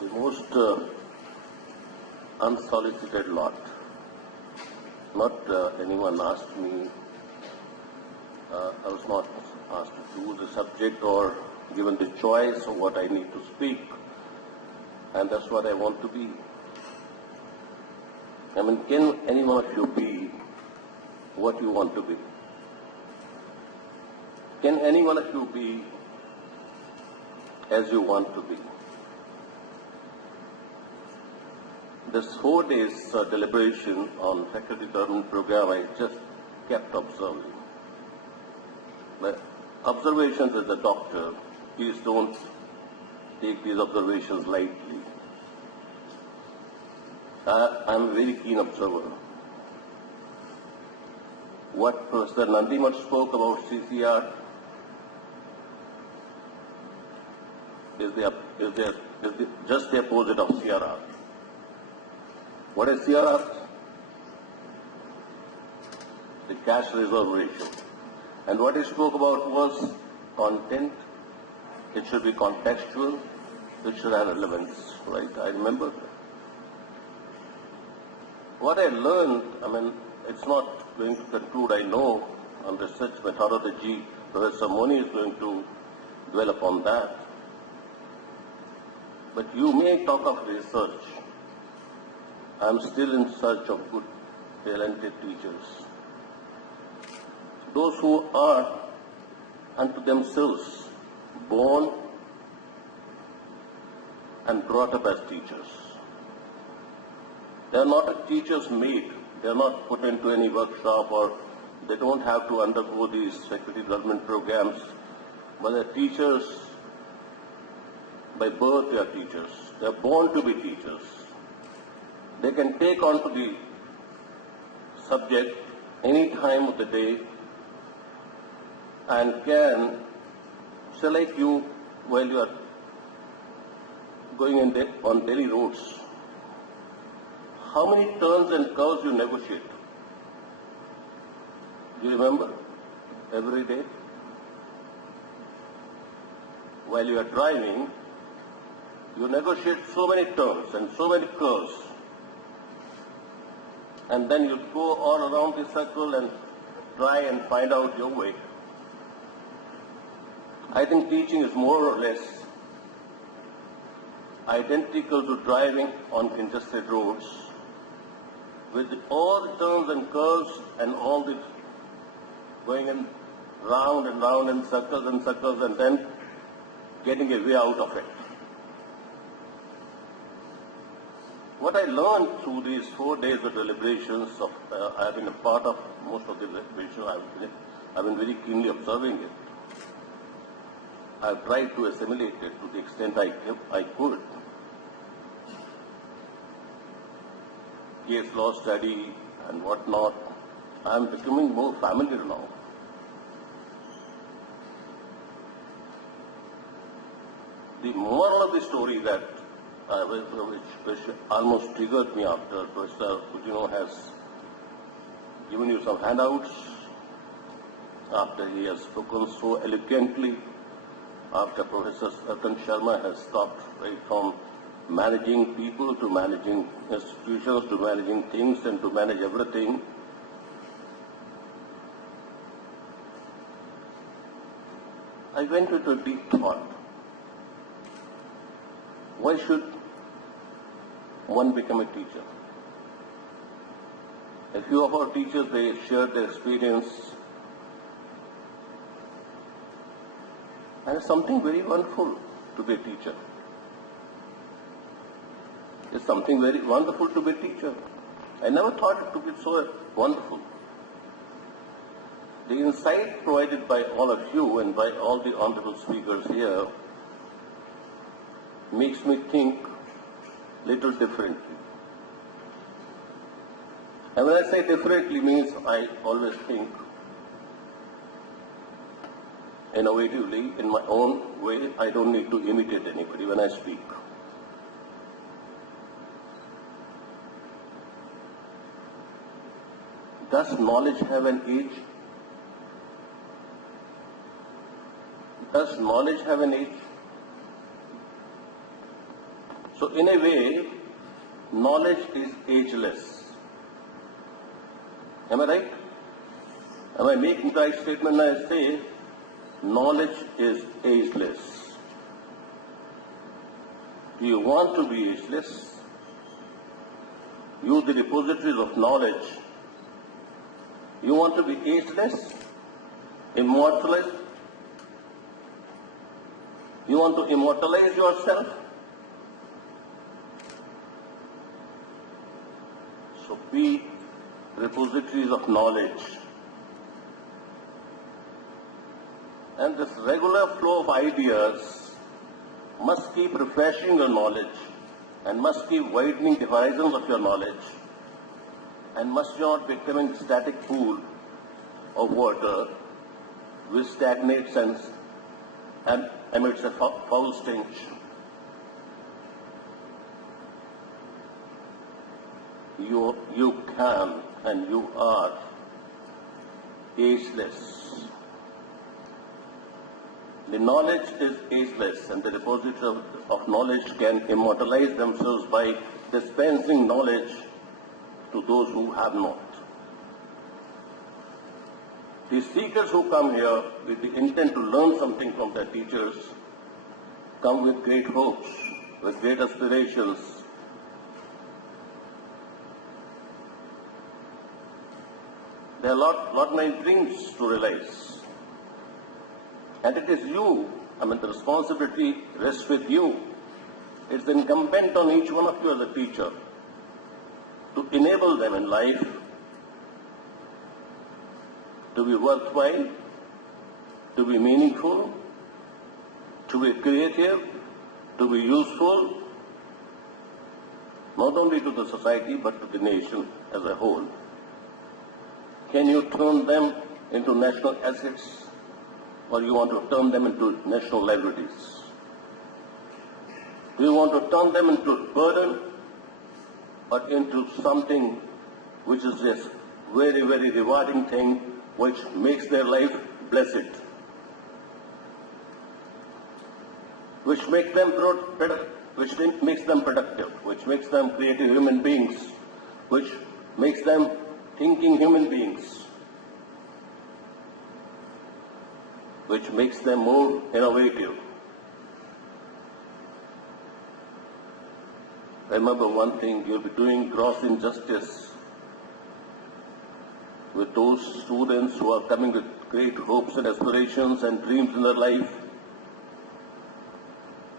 the most unsolicited lot. Not anyone asked me. I was not asked to choose a subject or given the choice of what I need to speak, and that's what I want to be. I mean, can any one of you be what you want to be? Can any one of you be as you want to be? This 4 days deliberation on faculty development program, I just kept observing. The observations as a doctor, please don't take these observations lightly. I'm a very keen observer. What Professor Nandimat spoke about CCR is just the opposite of CRR. What is CRR? The cash reserve ratio. And what he spoke about was content. It should be contextual. It should have relevance, right? I remember. What I learned, I mean, it's not going to conclude, I know, on research methodology. Professor Moni is going to dwell upon that. But you may talk of research. I'm still in search of good, talented teachers. Those who are unto themselves born and brought up as teachers. They are not teachers made. They are not put into any workshop, or they don't have to undergo these faculty development programs. But they are teachers. By birth they are teachers. They are born to be teachers. They can take on to the subject any time of the day and can select you while you are going on daily roads. How many turns and curves you negotiate? Do you remember? Every day? While you are driving, you negotiate so many turns and so many curves. And then you go all around the circle and try and find out your way. I think teaching is more or less identical to driving on congested roads, with all the turns and curves and all the going in round and round and circles and then getting a way out of it. What I learned through these 4 days of deliberations, I have been a part of most of the deliberations, I've been very keenly observing it. I've tried to assimilate it to the extent I could. Case law study and whatnot, I'm becoming more familiar now. The moral of the story that which almost triggered me after Professor Ujino has given you some handouts, after he has spoken so eloquently, after Professor Ratan Sharma has stopped right from managing people to managing institutions to managing things and to manage everything. I went into a deep thought. Why should one become a teacher? A few of our teachers, they shared their experience. And it's something very wonderful to be a teacher. It's something very wonderful to be a teacher. I never thought it would be so wonderful. The insight provided by all of you and by all the honorable speakers here makes me think little differently. And when I say differently means I always think innovatively, in my own way. I don't need to imitate anybody when I speak. Does knowledge have an age? Does knowledge have an age? So in a way, knowledge is ageless. Am I right? Am I making the right statement when I say knowledge is ageless? Do you want to be ageless? You, the repositories of knowledge, you want to be ageless, immortalized? You want to immortalize yourself? So be repositories of knowledge. And this regular flow of ideas must keep refreshing your knowledge and must keep widening the horizons of your knowledge and must not become a static pool of water which stagnates and emits a foul stench. You can and you are ageless. The knowledge is ageless, and the repositories of knowledge can immortalize themselves by dispensing knowledge to those who have not. The seekers who come here with the intent to learn something from their teachers come with great hopes, with great aspirations. There are lot many dreams to realize. And it is you, the responsibility rests with you. It's incumbent on each one of you as a teacher to enable them in life to be worthwhile, to be meaningful, to be creative, to be useful, not only to the society but to the nation as a whole. Can you turn them into national assets, or you want to turn them into national liabilities? Do you want to turn them into a burden or into something which is just very, very rewarding thing which makes their life blessed, which makes them productive, which makes them creative human beings, which makes them thinking human beings, which makes them more innovative. Remember one thing, you'll be doing gross injustice with those students who are coming with great hopes and aspirations and dreams in their life,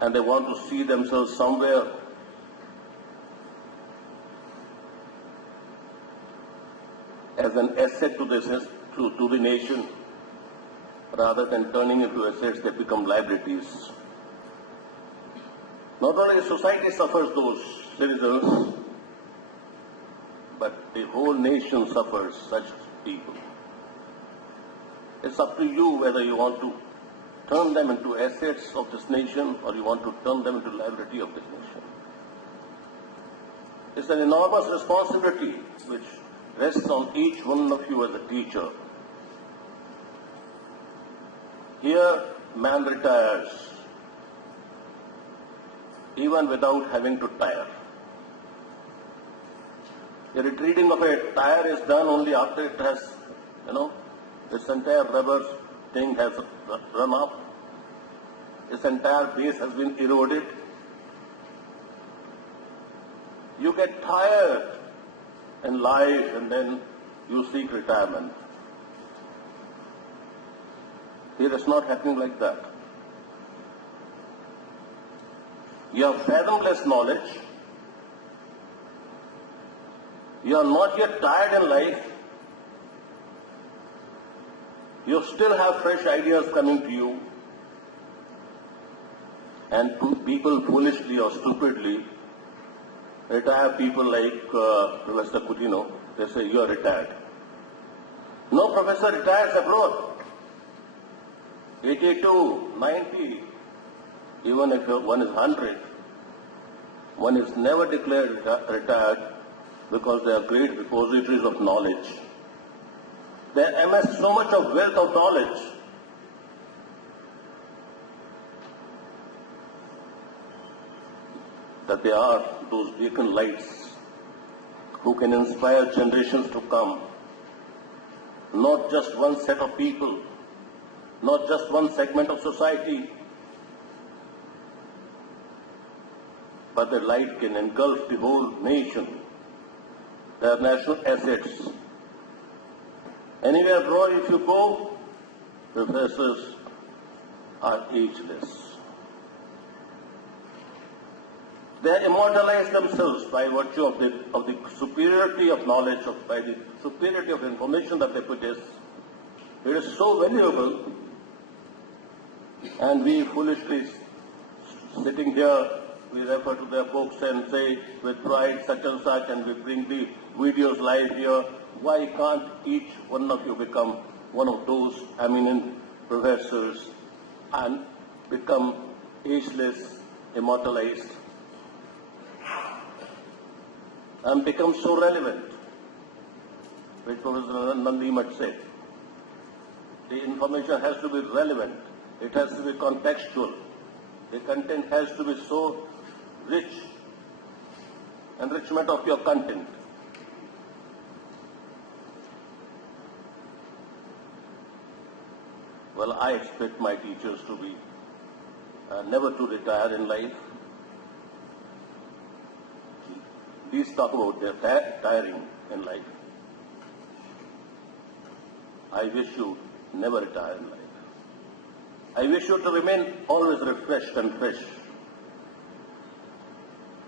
and they want to see themselves somewhere. As an asset to the nation, rather than turning into assets that become liabilities. Not only society suffers those citizens, but the whole nation suffers such people. It's up to you whether you want to turn them into assets of this nation or you want to turn them into liability of this nation. It's an enormous responsibility which rests on each one of you as a teacher. Here, man retires, even without having to tire. The retreating of a tire is done only after it has, its entire rubber thing has run up, its entire base has been eroded. You get tired in life and then you seek retirement. Here it's not happening like that. You have fathomless knowledge. You are not yet tired in life. You still have fresh ideas coming to you. And people foolishly or stupidly retire people like Professor Coutinho. They say, you are retired. No professor retires abroad. 82, 90, even if one is 100, one is never declared retired because they are great repositories of knowledge. They amass so much of wealth of knowledge. that they are those beacon lights who can inspire generations to come. Not just one set of people, not just one segment of society, but the light can engulf the whole nation, their national assets. Anywhere abroad if you go, professors are ageless. They immortalize themselves by virtue of the superiority of knowledge, by the superiority of information that they possess. It is so valuable, and we foolishly sitting here, we refer to their books and say with pride such and such, and we bring the videos live here. Why can't each one of you become one of those eminent professors and become ageless, immortalized, and become so relevant, which Professor Nandi Mat said. The information has to be relevant. It has to be contextual. The content has to be so rich, enrichment of your content. Well, I expect my teachers to be never to retire in life. Please talk about their tiring in life. I wish you never retire in life. I wish you to remain always refreshed and fresh.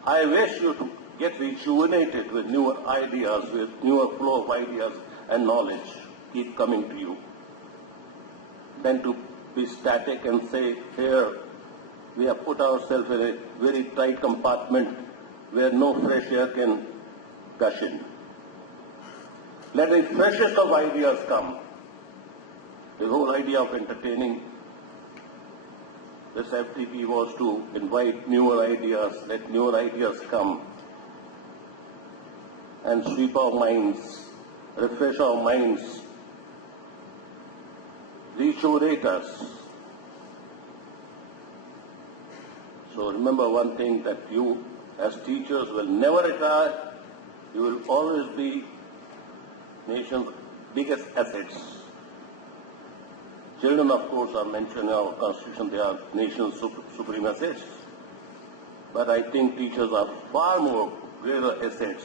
I wish you to get rejuvenated with newer ideas, with newer flow of ideas and knowledge keep coming to you, than to be static and say, here, we have put ourselves in a very tight compartment where no fresh air can gush in. Let the freshest of ideas come. The whole idea of entertaining this FTP was to invite newer ideas, let newer ideas come and sweep our minds, refresh our minds, rejuvenate us. So remember one thing, that you as teachers will never retire. You will always be nation's biggest assets. Children, of course, are mentioned in our Constitution. They are nation's supreme assets. But I think teachers are far more greater assets,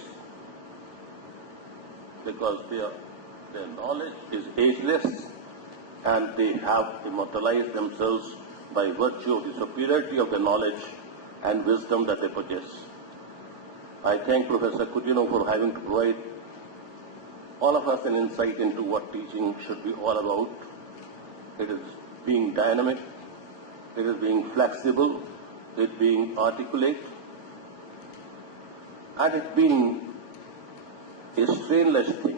because their knowledge is ageless and they have immortalized themselves by virtue of the superiority of the knowledge and wisdom that they possess. I thank Professor Coutinho for having provided all of us an insight into what teaching should be all about. It is being dynamic, it is being flexible, it is being articulate, and it being a strainless thing.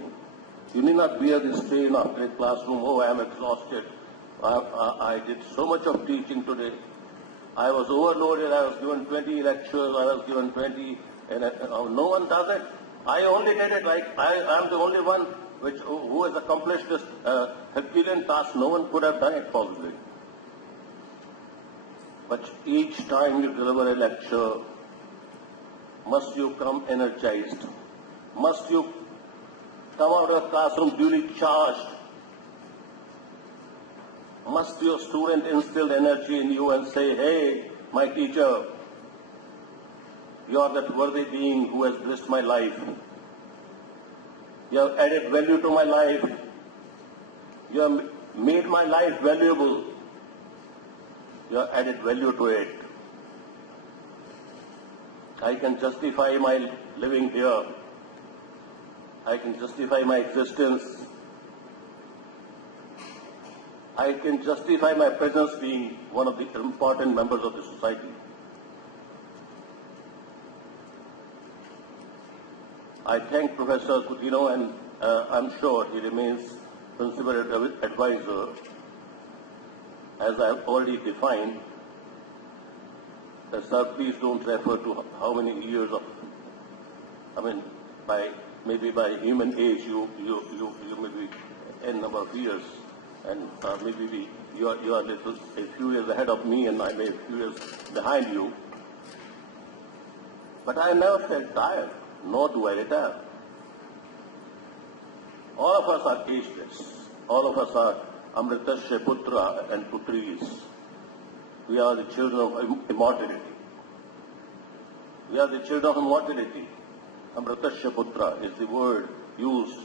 You need not bear the strain after a classroom. Oh, I am exhausted. I did so much of teaching today. I was overloaded. I was given 20 lectures. I was given 20, and no one does it. I only did it. Like I am the only one who has accomplished this Herculean task. No one could have done it possibly. But each time you deliver a lecture, must you come energized? Must you come out of the classroom duly charged? Must your student instill energy in you and say, hey, my teacher, you are that worthy being who has blessed my life. You have added value to my life. You have made my life valuable. You have added value to it. I can justify my living here. I can justify my existence. I can justify my presence being one of the important members of the society. I thank Professor Coutinho, and I'm sure he remains principal advisor. As I have already defined, sir, please don't refer to how many years of, maybe by human age you may be n number of years, and maybe you are a few years ahead of me, and I may be a few years behind you. But I never felt tired, nor do I retire. All of us are ageless. All of us are Amritasya Putra and Putris. We are the children of immortality. We are the children of immortality. Amritasya Putra is the word used.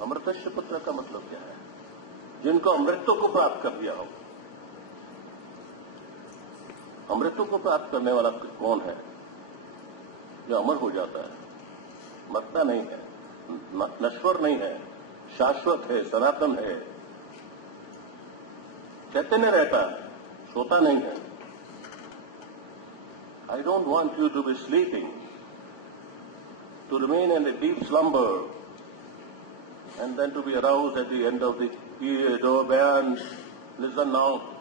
अमृतस्य पुत्र का मतलब क्या है? जिनको अमृतों को प्राप्त कर दिया हो। अमृतों को प्राप्त करने वाला कौन है? जो अमर हो जाता है, मरता नहीं है, नश्वर नहीं है, शाश्वत है, सनातन है, चैतन्य रहता है, सोता नहीं है। I don't want you to be sleeping, to remain in a deep slumber, and then to be aroused at the end of the period. Oh man, listen now,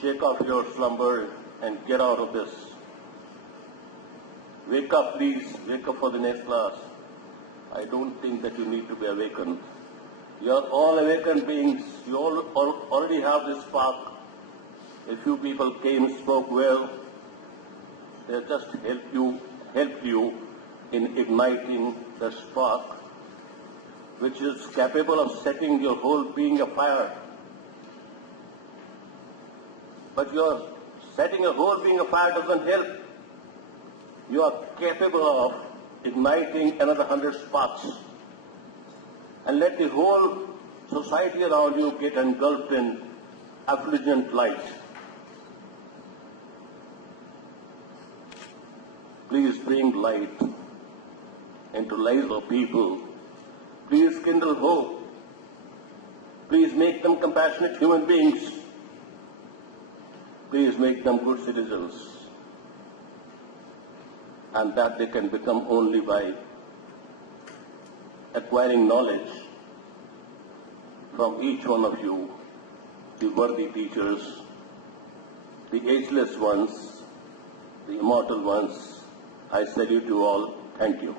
shake off your slumber and get out of this. Wake up, please. Wake up for the next class. I don't think that you need to be awakened. You are all awakened beings. You all already have this spark. A few people came, spoke well. They just helped you in igniting the spark, which is capable of setting your whole being afire. But your setting your whole being afire doesn't help. You are capable of igniting another 100 sparks and let the whole society around you get engulfed in effulgent light. Please bring light into lives of people. Please kindle hope. Please make them compassionate human beings. Please make them good citizens. And that they can become only by acquiring knowledge from each one of you, the worthy teachers, the ageless ones, the immortal ones. I salute you all. Thank you.